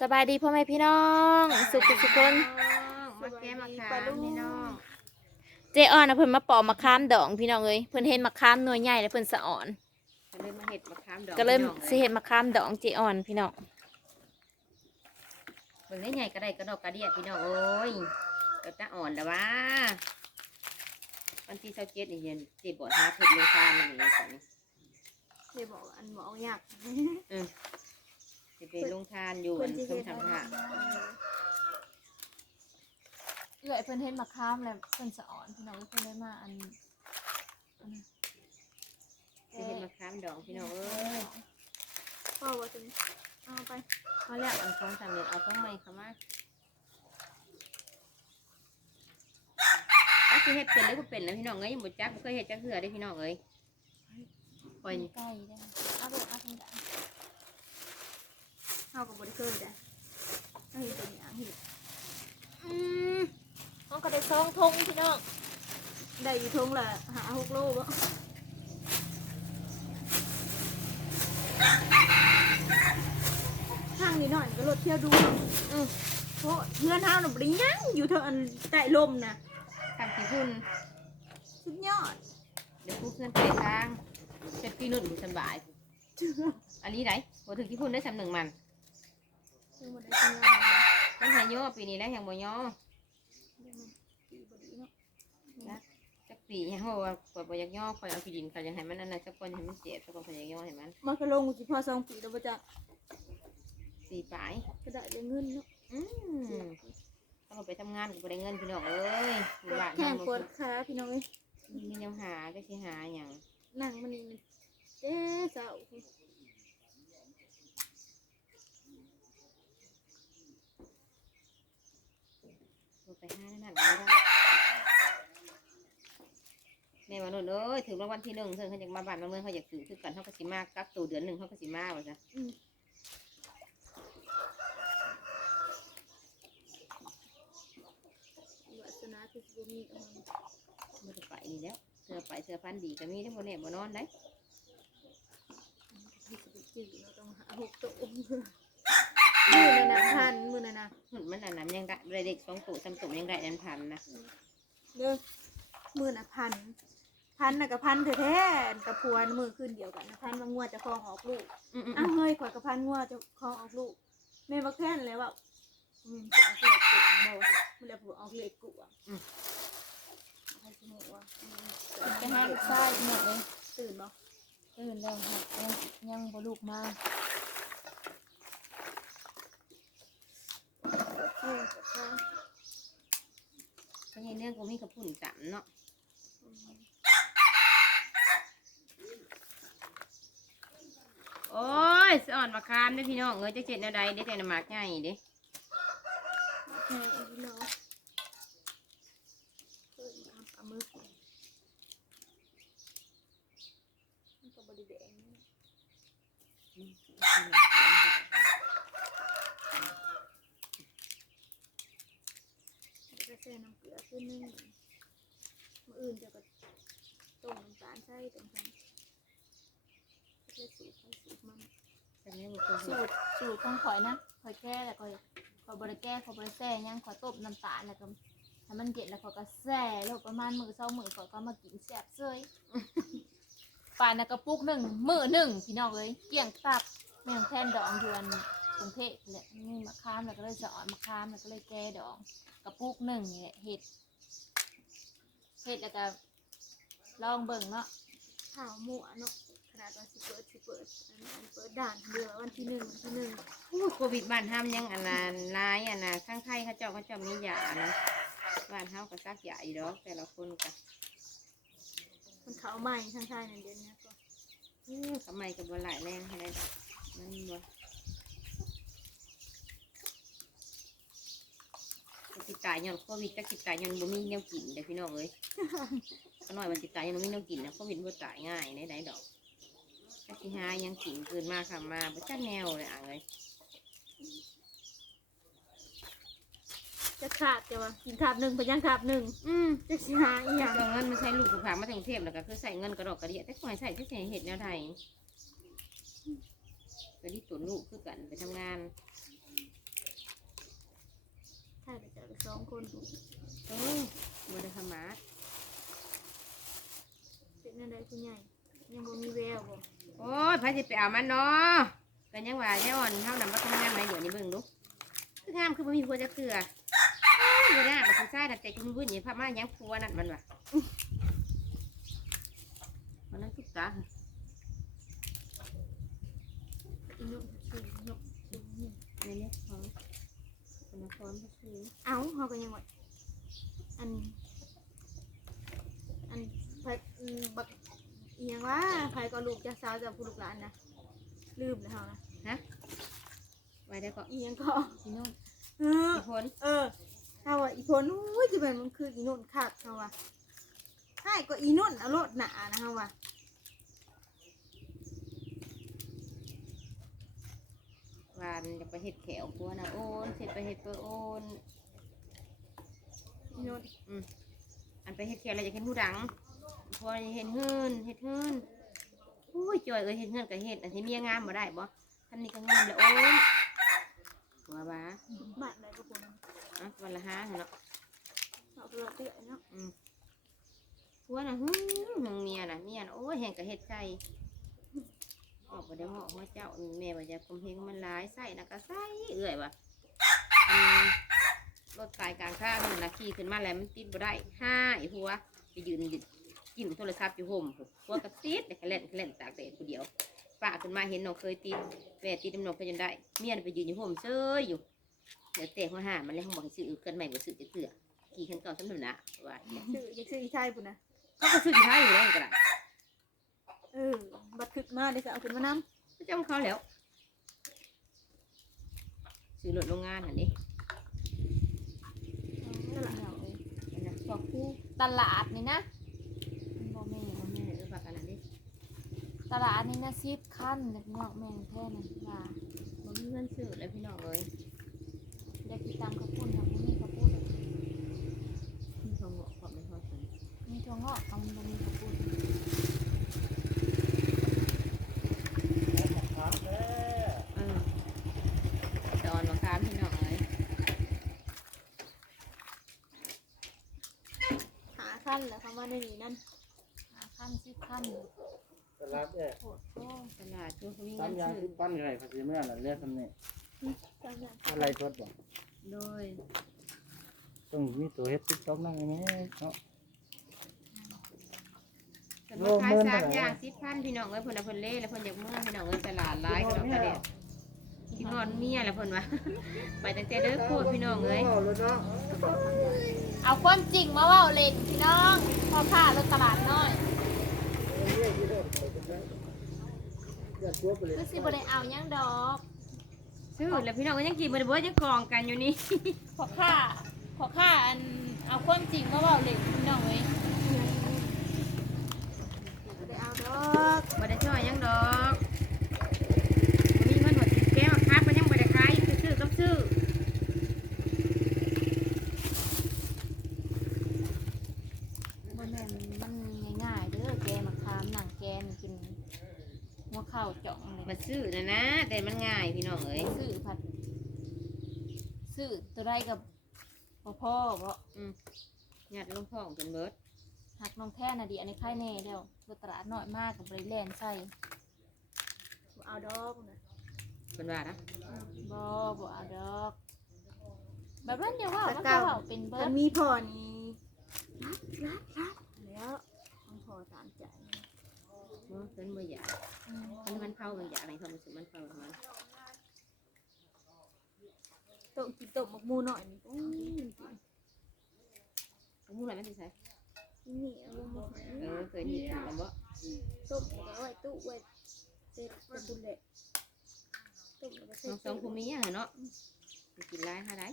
สบายดีพ่อแม่พี่น้อง สุขสุขคนมาแก้มาขามพี่น้องเจอ่อนนะเพิ่นมาปอกมะขามดองพี่น้องเอ้ยเพิ่นเห็นมะขามหน่วยใหญ่แล้วเพิ่นสะอ่อน ก็เลยมาเห็ดมาขามดอกก็เลยพี่น้องสิเห็ดมะขามดองเจอ่อนพี่น้องเบิ่งได้ใหญ่ก็ได้กระดอกกระเดียพี่น้องโอ้ยก็จะอ่อนแล้วว่าวันที่เช้าเจ็ดนี่เย็นเจ็บบอดหาเผ็ดเลยค่ะมันนี่สันเดี๋ยวบอกอันบอกอยากจะไปลงทานอยู่อันส้มทำค่ะเอ้ยเพิ่นเห็นมะขามแล้วเพิ่นสะอ่อนพี่น้องเพิ่นได้มาอันจะเห็ดมาขามดองพี่น้องเอ้ยพ่อว่าจะเอาไปเขาแล้วอันสองสามเดือนเอาต้องไม่เข้ามาก็คือเห็ดเป็นหรือบ่เป็นนะพี่น้องเอ้ยยังบ่จักบ่เคยเห็ดจักเถื่อได้อพี่น้องเอ้ยคอยใกล้ได้เอาลูกเอาทางใด เอากับบริเคยได้เอาเห็นเป็นอย่างเห็นอืมน้องก็ได้ซองทงพี่น้องได้อยู่ทงละหาหกโลบ่ทางนี้หน่อยก็รถเที่ยวดูอือเพราะเพื่อนเฮาน่ะบริยังอยู่เท่าอันใต้ลมนะทำกี่พุ่นสุดยอด เดี๋ยวพูดเพื่อนไปทางเช็ดพี่นุ่นอยู่สบายอันนี้ไหนบ่ถึงที่พุ่นได้สำหนึ่งมัน คือบ่ได้ทำงานเลยมันหายย่อปีนี้แล้วแห่งบ่ย่อเดี๋ยวมันปีบ่ดีเนาะจักปียังว่าปวดบ่อยากย่อคอยเอาขี้ดินเขาอยากให้มันอันนั้นสักคนให้มันเจ็บสักคนเขาอยากย่อให้มันมันก็ลงสิพอสองปีแล้วบ่จักสี่ปลายก็ได้ได้เงินเนาะอืมถ้าเราไปทำงานก็บ่ได้เงินพี่น้องเอ้ยอยู่บ้านแข่งบ่ปวดขาพี่น้องเอ้ยมีแนวหาก็สิหาหยังนั่งมันนี่มันเจ๊เศร้า บ่ไป หานั่นก็บ่ได้แม่ว่านุ่นเอ้ยถึงรางวัลที่หนึ่งเพิ่นเขาอยากมาบ้านมาเมืองเขาอยากถือคือกันเขาก็สิมากักตัวเดือนหนึ่งเขาก็สิมาว่าซะอืมวาสนาคือสิบ่มีเอามันบ่ได้ไปนี่แล้วเสื้อไปเสื้อพันธุ์ดีก็มีได้อบ่แน่บ่นอนได้ที่สิไปจื้อเราต้องหาหกตัว มือนั่นนะพันมือนั่นนะหุ่นมันอันนั้นยังได้ได้เด็กสองตัวสามตัวยังได้นันพันนะเด้อมือน่ะพันพันน่ะกับพันแท้ๆกับพวนมือขึ้นเดียวกันนะพันว่างัวจะคลองออกลูกอืมอืมอ้าวเฮ้ยขอยกับพันงัวจะคลองออกลูกแม่บักแท่นเลยว่าอืมจะเอาเกล็ดกุ่บ่มันเลยผูเอาเกล็ดกุ่อะเอาไปสิหมูอะอืมไปหาลูกชายพี่น้องเอ้ยตื่นบ่ตื่นแล้วครับยังยังบ่ลูกมา เออปวดขาก็ยังเรื่องกูมีกับพุ่นจัเนาะอืมโอ้ยสอนมาคามได้อพี่น้องเอ้ยจะเจ็ดแนวใดได้แต่น้ำหมากง่ายเด้แม่อีเนาะเออทำปลาหมึกมันก็บริแดงนะแล้วก็ใส่น้ำเกลือขึ้นนึงมื่ออื่นจะก็ต้มน้ำตาลใส่ตรงนั้นก็จะสูตรไปสูตรมันแต่แม่บอกกูสูตรสูตรของข่อยนะข่อยแก้แล้วข่อยข่อยบริแก้ข่อยบริแซ่หยังข่อยต้มน้ำตาลแล้วก็ให้มันเย็นแล้วข่อยก็แซ่แล้วประมาณมือเช้ามือข่อยก็มากินแซ่บเซยป่านน่ะกระปุกหนึ่งมือหนึ่งพี่น้องเลยเกี่ยงตับแม่งแทนดองอยวนก รุงเทพแหละนี่มะขามแล้วก็เลยสอนมะขามแล้วก็เลยแก้ดองกระปุกหนึ่งนี่แหละเห็ดเห็ดแล้วก็ลองเบิ่งเนาะข้าวหมูอะเนาะขนาดว่าสิเปิดสิเปิดอันนั้นเปิดด่านเดือนวันที่หนึ่งวันที่หนึ่งอู้โควิดบ้านห้ามยังอันนั้นร้ายอันน่ะข้างไทยเขาเจ้าเขาเจ้ามียานะบ้านเฮาก็ซักยาอีดอกแต่ละคนก็มันเขาใหม่ทางชายในเดือนเนี้ยก็เอ้อทำไมก็บ่หลายแรงให้ได้ดอกมันบ่จ สิตายย้อนโควิดจะสิตายย้อนบ่มีแนวกินเด้อพี่น้องเอ้ยก็น้อยมันสิตายยังบ่มีแนวกินนะโควิดบ่ตายง่ายในใดดอกก็สิหายังกินเกินมาค่ะมาบ่จักแนวเลยอะเอ้ยจะขาดจะว่ากินขาบหนึ่งไปยังขาบหนึ่งอืมจะสิหาอีหยังเอาเงินมาใช้ลูกผู้พามาถึงเทพแล้วก็คือใส่เงินกระดอกกระเดียแต่ก่อนใส่ที่ใส่เห็ดแนวไทยก็ที่ตุนลูกคือกันไปทำงาน องคนดูโอ้บ่ได้ขมาดเป็นนั่นได้คุณใหญ่ยังบ่มีแววบ่โอ้ยพายสิไปเอามันเนาะกันยังว่าแน่อ่อนเท่านั้นว่าทำงานไหนเดี๋ยวนี้เบิ่งดูคืองามคือบ่มีผัวจะเถื่ออยู่หน้ากับผู้ชายแต่ใจคุณวุ่นอย่าพามายังผัวนั่นมันว่ะมันนั่นทุกตาอีนุ่มสูงนุ่มสูงนี่ในนี้ของคนละคนก็คือ เอ้าเฮาก็ยังว่าอัน อันไผอืมบักอีหยังว่าไผก็ลูกจะสาวจะผู้ลูกหลานนะลืมแล้วเฮานะไว้ได้ก็อีหยังก็พี่นุ่นเอออีกคนเออถ้าว่าอีพนอุ้ยจะเป็นมันคืออีนุ่นคักเฮาว่าใช่ก็อีนุ่นเอารถหนานะเฮาว่าวานจะไปเห็ดแขวผัวนะโอนเสร็จไปเห็ดเปอร์โอน อีนุ่นอันไปเห็ดแขวอะไรจะเห็นผู้ดังพอเห็นเฮืนเห็ดเฮืนอุ้ยจอยเอ้ยเห็ดเฮืนกับเห็ดอันที่เมียงามมาได้บ่ท่านนี้ก็งามเลยโอนหัวบ้าบ้านใดก็คนอะวันละห้าเนาะเอาไปเราเตี้ยเนาะผัวน่ะฮึ่มหึงเมียน่ะเมียน่ะโอ้ยแห่งกับเห็ดใจออกไปได้เหาะหัวเจ้าแม่ว่าจะคมเพลงมันร้ายใส่นะก็ใส่เอื่อยว่ะอืม รถสายกลางข้างนี่นะขี่ขึ้นมาแล้วมันติดบ่ได้ห้าไอ้หัวไปยืนจิ้มโทรศัพท์อยู่ห่มหัวกระติดแต่แค่เล่นแค่เล่นตากแดดผู้เดียวป้าขึ้นมาเห็นน้องเคยติดแม่ติดน้องเคยจนได้ เมียนไปยืนอยู่ห่มเซยอยู่เดี๋ยวเตะหัวหามันแล้วบอกให้ซื้อกันใหม่บ่ซื้อจะเถื่อขี่ขันเก่าสำหรับนะว่าเนี่ยซื้ออยากซื้ออีชายปุ่นนะก็ซื้อที่ท้ายอยู่แล้วก็ได้เออบัดขึ้นมาได้จะเอาขึ้นมานำก็จำเขาแล้วซื้อรถโรงงานอันนี้ ตลาดเอาเลย เห็นนะพอคู่ตลาดนี่นะบ่แม่นพ่อแม่เออฝากกันอันนี้ตลาดนี่นะซีบขั้นเด็กนอกแม่งแท้นั่นว่ามันมีเงินซื้อเลยพี่น้องเลยอยากกินตามข้าวปุ้นทำบ่มีข้าวปุ้นพี่เขาเหมาะขอบไม่พอสันมีถั่วงอกเอามันบ่มีข้าวปุ้น เออตอนมาค้ามพี่น้องเลย หา ขั้นแล้วคำว่าในนี้นั่นหาขั้นซีบขั้นตลาดเนี่ยโหดโอ้ตลาดช่วงเขามีสาเงิมนอย่างซื้อ ที่ปั้นอะไรภาษีเมื่อน่ะเรียกคำนี้จำได้อะไรสดบ่โดยต้องมีตัวเฮ็ดติ๊กต็อกนั่งไหมเนาะแต่มาขายสามอย่างสิบพันพี่น้องเอ้ยเพิ่นเอาเพิ่นเล่แล้วเพิ่นอยากเมื่อพี่น้องเอ้ยตลาดร้ายก็แล้วก็เด็ด ที่นอนเมียแล้วเพิ่นว่า ไปตั้งแต่เด้อโคตรพี่น้องเอ้ยเอาความจริงมาเว่าเล่นพี่น้องพ่อค้ารถตลาดน้อยคือสิบ่ได้เอาหยังดอกซื้อแล้วพี่น้องก็ยังกินบ่ได้เบ่ยังกองกันอยู่นี่ พ่อค้าพ่อค้าอันเอาความจริงมาเว่าเล่นพี่น้องเว้ยก็ได้เอาดอกบ่ได้ช่วยหยังดอกบ่มีเงินหมดสิแก้วครับมันยังบ่ได้ขายซื้อๆกับซื้อ บ่แม่นมันง่ายๆเด้อแกมาคามหนังแกนกินหัวข้าวจ่องเลย มาซื้อนะนะ แต่มันง่ายพี่น้องเอ้ย ซื้อผัด ซื้อตัวใดกับพ่อพ่อเพราะยัดลงท้องจนเบิดหักน้องแท้น่ะดีอันนี้ไข่แน่แล้วรถตลาดน้อยมากกับบริแลนใส่บ่เอาดอกนะเพิ่นว่านะบ่บ่เอาดอก แบบนั้นเดียวว่ามันก็เว้าเป็นเบิมัดนมีพ่อนี่รัดรัดรัดแล้วต้องพอตามใจบ่เพิ่นบ่อยากอืมมันมันเผามันอยากอะไรความรู้สึกมันเผาของมัน โต๊ะกินโต๊ะหมกหมูหน่อยนี่โอ้ยจริงเอาหมู่ไหนมันสิใส่ๆนี่เอาลงมาให้เออเคยเห็นอยู่แล้วบ่ต้มแล้วก็ไว้ตู้ไว้เสร็จจะบุญแหละต้มแล้วก็เสร็น้จองสองผู้มีอะเนาะสิกินหลายหาได้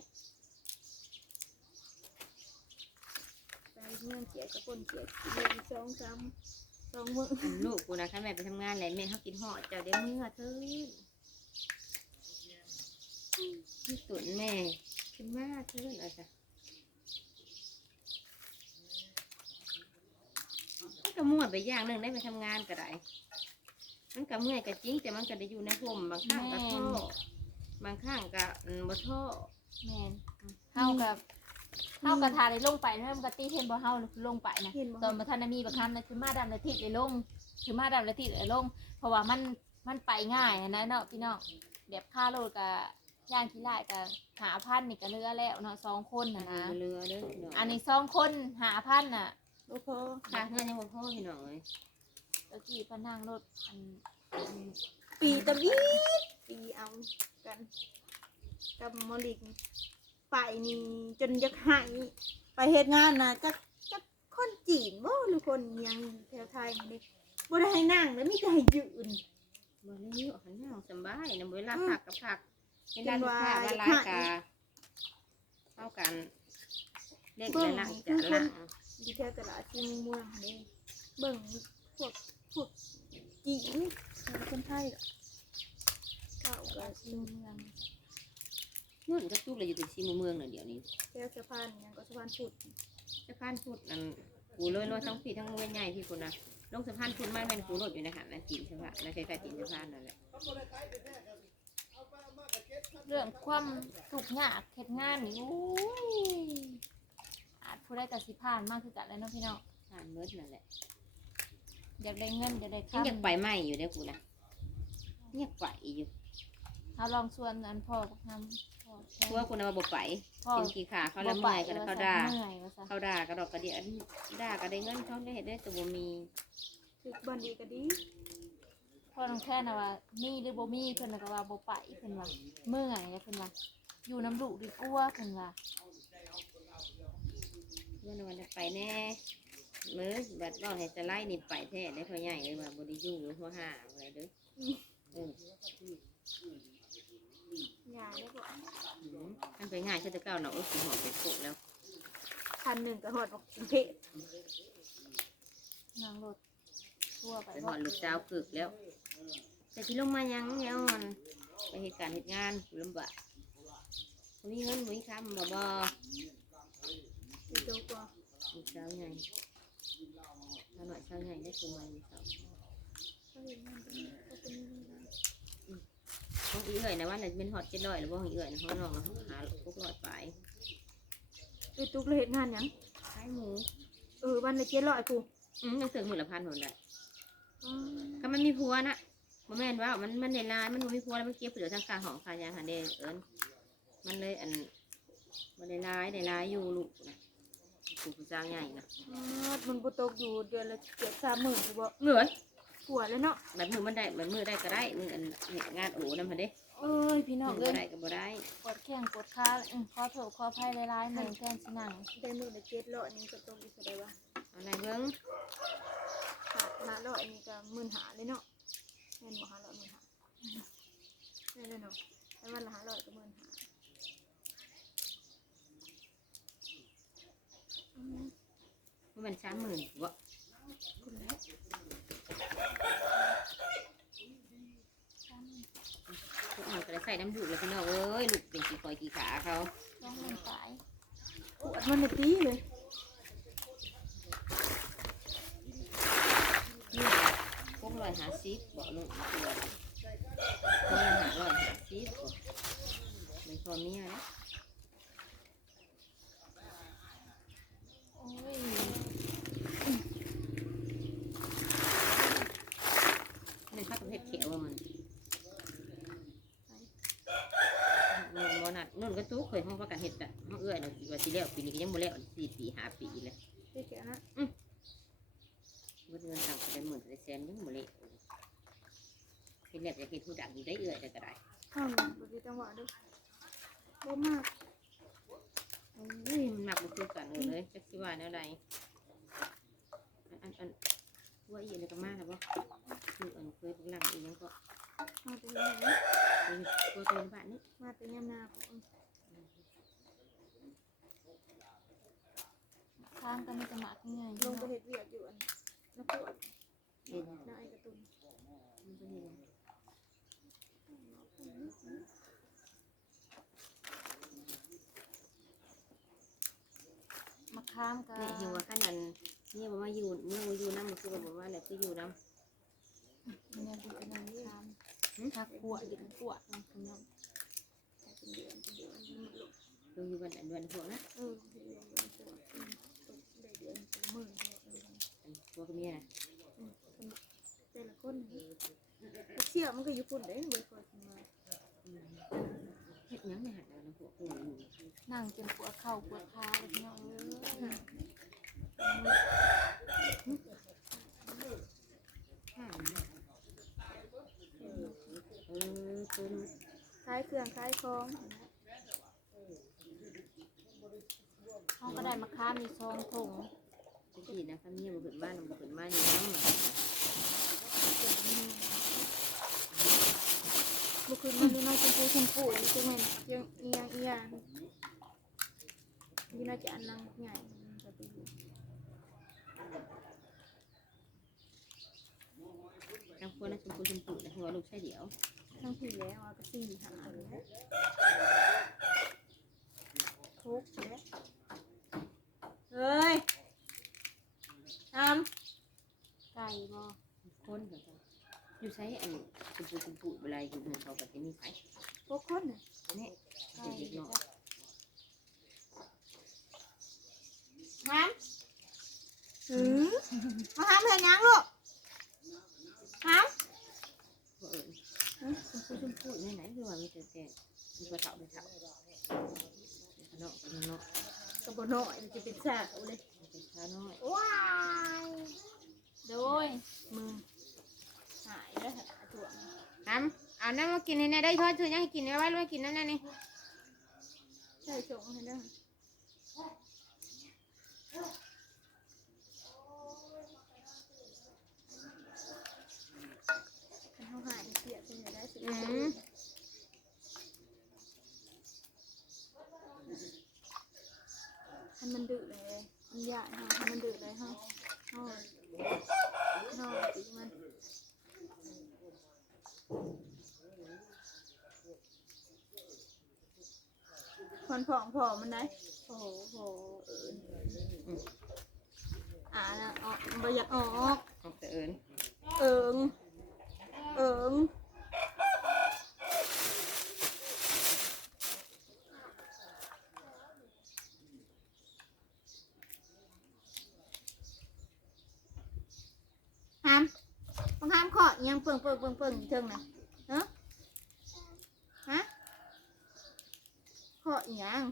ไปเมืองเกียกับคนเกียเดือนสองสามสองมื้ออันลูกกูนะคันแม่ไปทำงานแหละแม่เฮากินฮอดเจ้าเดี๋ยวมื้อเถิน พี่ตุนแม่ขึ้นมาเถินเอาจ้ะมันก็ม่วนไปอย่างหนึงได้ไปทำงานก็ได้ มันก็เมื่อยก็จริงแต่มันก็ได้อยู่ในห่มบางครั้งก็ท่อบางครั้งก็อืมบ่ท่อแม่นเฮากับเฮากระทาได้ลงไปนะมันกะตีเห็นบ่เฮาลงไปนะเห็นบ่ตอนบ่ทันได้มีบักคำนะคือมาดำละทิศเลยลงคือมาดำละทิศเลยลง เพราะว่ามันมันไปง่ายอะนะเนาะพี่น้องแบบค่าโลดกับ ย่างขี้ไล่กับหาพันนี่ก็เหลือแล้วเนาะสองคนนะนะเรือเด้อพี่น้องอันนี้สองคนหาพันน่ะบ่พอค่าเงินยังบ่พอพี่น้องเอ้ยตะกี้พะนั่งรถอันอันปีตะวีดปีเอากันกับหมอลิกไปนี่จนอยากหายไปเฮ็ดงานน่ะจักจักคนจีนบ่หรือคนหยังแถวไทยนี่บ่ได้ให้นั่งแล้วมีแต่ให้ยืนบ่ได้อยู่หันหน้าสำบายนะเวลาพักกับพัก เวลาลูกค้ามาลายกาเท่ากันเล็กและล่างจะล่างดีแค่ตลาดที่เมืองนี่เบิ่งพวกพวกจีนคนไทยเก่าก็ก็ชื่อเมืองนู่นก็จุกเลยอยู่ติดซีมเมืองน่ะเดี๋ยวนี้แถวสะพานหยังก็สะพานพุทธสะพานพุทธนั่นกูเลยรถทั้งพี่ทั้งเว้นใหญ่พี่คนนะลงสะพานพุทธไม่แม่นกูรถอยู่ในหันนะจีนสะพานนะใช่ใช่จีนสะพานนั่นแหละ เรื่องความถูกข์ยากเฮ็ดงานนี่โอ้ยอาจผู้ได้แต่สิผ่านมากคือกันแล้วเนาะพี่น้องผ่านเมิดนั่นแหละอยากได้เงินอยากได้ยังอยากคำไปไหมอยู่เด้อกูนะยังอยากไปอยู่เอาลองชวนอันพ่อกับทำพ่อแทนกลัวกูนะว่าบ่ไปพ่อเป็นขี้ขาเขาละเมื่อยกันเขาด่าเมื่อยว่าซะเขาด่ากระดอกกระเดียนด่าก็ได้เงินเขาได้เห็ดได้แต่บ่มี ถึกบันดีก็ดี พ่อน้องแค่น่ะว่ามีหรือบ่มีเพิ่นน่ะก็ว่าบ่ไปเพิ่นว่าเมื่อยเพิ่นว่าอยู่น้ำลูกดีกว่าเพิ่นว่าเมื่อวันจะไปแน่มือบัดบอกให้จะไล่นี่ไปแท้ได้พ่อใหญ่เลยว่าบ่ได้อยู่หัวห่าอะไรเด้อเอองานได้บ่อืมอันไปง่ายคือแตะเก้าเนาะโอ้ยสิหอมเป็นโปกแล้วคันหนึ่งก็หอดออกกรุงเทพนางรถทั่วไปไปหอดลูกสาวฝึกแล้ว แต่ที่ลงมายังแล้วมันไปเหตุการณ์เหตุงานลำบากบ่มีเงินบ่มีคำบ่บ่อยู่โตกว่าลูกสาวใหญ่สาวหน่อยสาวใหญ่ได้สมัยสาวเขาเห็นงานตรงนี้เขาเป็นยังไงห้องอีเอ่ยนะว่าน่ะเป็นฮอดเจ็ดร้อยหรือว่าห้องอีเอ่ยนะห้องน้องนะหาพวกร้อยไปไปตุกเลยเห็นงานหยังขายหมูเออวันละเจ็ดร้อยกูอืมยังเสือมือละพันหนได้อ๋อก็มันมีผัวนะ บ่แม่นว่ามันมันในลายมันบ่มีผัวแล้วมันเก็บเดี๋ยวทางกลางของคายางหันเด้เอิญมันเลยอันมันในลายในลายอยู่ลูกนะลูกผู้สาวใหญ่นะอ๋อมันบุตกอยู่เดือนละเจ็ดสามหมื่นกูบอกเหนื่อยผัวแล้วเนาะแบบมือมันได้แบบมือได้ก็ได้มืออันเฮ็ดงานโอ้นำพันเด้เอ้ยพี่น้องมือเอ้บ่ยได้ก็บ่ได้ปวดแข้งปวดขาอือขอโทษขออภัยหลายๆแม่งแทนสินั่งได้มือละเจ็ดร้อยนี่ก็ตกอีกเท่าไหร่วะเอะไรเบิ่งหาหาร้อยนี่ก็หมื่นหาเลยเนาะ แม่นบ่หาร้อยหมื่นหาได้เลยเนาะแต่วันละหาร้อยก็หมื่นหาอืมมันสามหมื่นบ่คุณแล้วพวกมันก็ได้ใส่น้ำดูดแล้วพี่น้องเอ้ยลูกเป็นกี่คอยกี่ขาเขาต้องมันตายปวดมันในตีเลย นี่พวก ร้อยหาซิบบ่ลูกตัวพวกละหาร้อยหาซิบบ่ไม่พอเมียนะโอ้ยในภาคประเภทเขียวมันโน่นมอนัดนู่นก็ตู้เคยห้องประกันเห็ดอะห้องเอื้อยเนาะว่าสิแล้วปีนี้ก็ยังบ่แล้วสี่ปีห้าปีแล้วได้ แค่นั้นบ่เงินต่างกันได้หมื่นได้แสนยังบ่แล้วเห็นแล้วจะเห็นผู้ดังอยู่ได้เอื้อยได้ก็ได้ห้องบริจังหวะด้วยบ่มากโอ้ยมันหนักบ่คือกันเลยจักสิว่าแนวใดอันอันอันว่าอีอะไรก็มาแล้วบ่คืออันเคยพวกหลังอีหยังก็มาเป็นยังไงเออตัวเป็นบ้านนี้มาเป็นยามนาของข้างกันมีแต่หมากง่ายลงไปเห็ดเวียกอยู่อันนักปวดเห็นนายกระตุนมันก็เห็นมะข้ามกันเนี่ยเห็นว่าขนาดเนี่ยบอกว่าอยู่เนี่ยว่าอยู่น้ำมันคือบอกว่าแหละคืออยู่น้เนี่ยเป็นเป็นมะข้ามหืมถ้าขวดอยู่ขวดน้องคุณน้องเป็นเดือนเป็นเดือนมันหลุดลงอยู่วันอันเดือนพวกนะเออเดือนเดือนตัวอืมตกได้เดือนตัวหมื่นเนี่ยเอออันพวกกับเมียนะอืม แต่ละคนเชี่ยมันก็อยู่พุ่นได้เบิดก่อนมาเฮ็ดยังไม่หันแล้วนะพวกพวนั่งจนปวดเข่าปวดขาเลยพี่น้เอ้ยข้างเออเป็นคล้ายเครื่องคล้ายคล้องเขาก็ได้มาค้ามีซองถุง ตะกี้นะคะเมียบ่ขึ้นบ้านบ่ขึ้นบ้านนี่น้ำบุคืนมันนี่น้อยชมพูชมพูอยู่ใช่ไหมยังเอียงเอียงนี่น่าจะอันนังใหญ่จะไปอยู่ทั้งคนนะชมพูชมพูนะหัวลูกใช่เดี๋ยวทั้งทีแล้วก็สี่หาแล้ทุกแล้วเฮ้ย ทไก่บ่คนเหมือนกันอยู่ใช้อันชมพูชมพูเวลาอยู่เมืองเขาก็จะมีไผำพวกคนน่ะเนี่ยไก่เด็กๆบ่เนาะห้ามหือมาห้ามเห็นยังลูกห้ามบ่เอิญชมพูชมพูนี่ไหนคือว่ามีแต่แต่มีกระเถาเป็นเถาเนาะเนาะกระบอกน้อยมันจะเป็นสาวเลยเป็น ข้าน้อยว้ายโดยมึงหายแล้วหาตัวน้ำเอาน้ำมากินให้แน่ได้ทอดช่วยยังให้กินไว้ไว้ไว้กินนั่นน่ะนี่ใช่ชงให้ได้เขาหายเสียเป็นไงได้สิ อืม ให้มันดื้อเลยมันยากฮะให้มันดื้อเลยฮะฮะฮะสิมัน คนผอมมันได้โอ้โหเอิญอ่านะออกบ่อยากออกเอาแต่เอิญเอิงเอิงห้ามต้องห้ามขออิหยังเปิงเปิงเปิงเปิงเทิงนะเนาะฮะขออีหยัง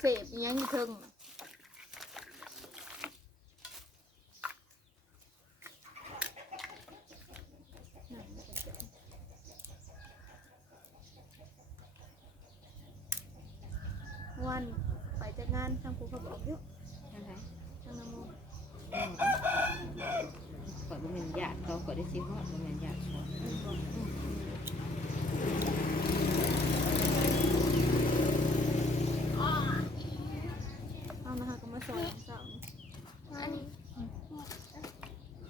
เสพอีห ยังอยู่เทิงน่ะนั่นมันก็จะวันไปจากงานทางภูเขาบอกอยู่นั่นไงทางนโมก่อนบ่แม่นญาติเขาก่อนได้สิฮอดบ่แม่นญาติเขาเอานะคะก็มาสอนสาว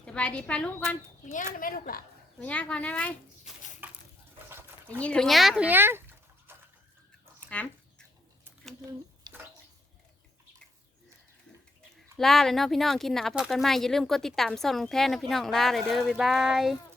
ส บายดีป้าลุงก่อนถุยย่าได้ไหมลูกล่ะถุยาก่อนได้ไหมได้ยินถุยย่าถุยย่าน้ำลาเลยเนาะพี่น้องกินหนาพอกันใหม่อย่าลืมกดติดตามส่องลงแท้นะพี่น้องลาเลยเด้อบ๊ายบาย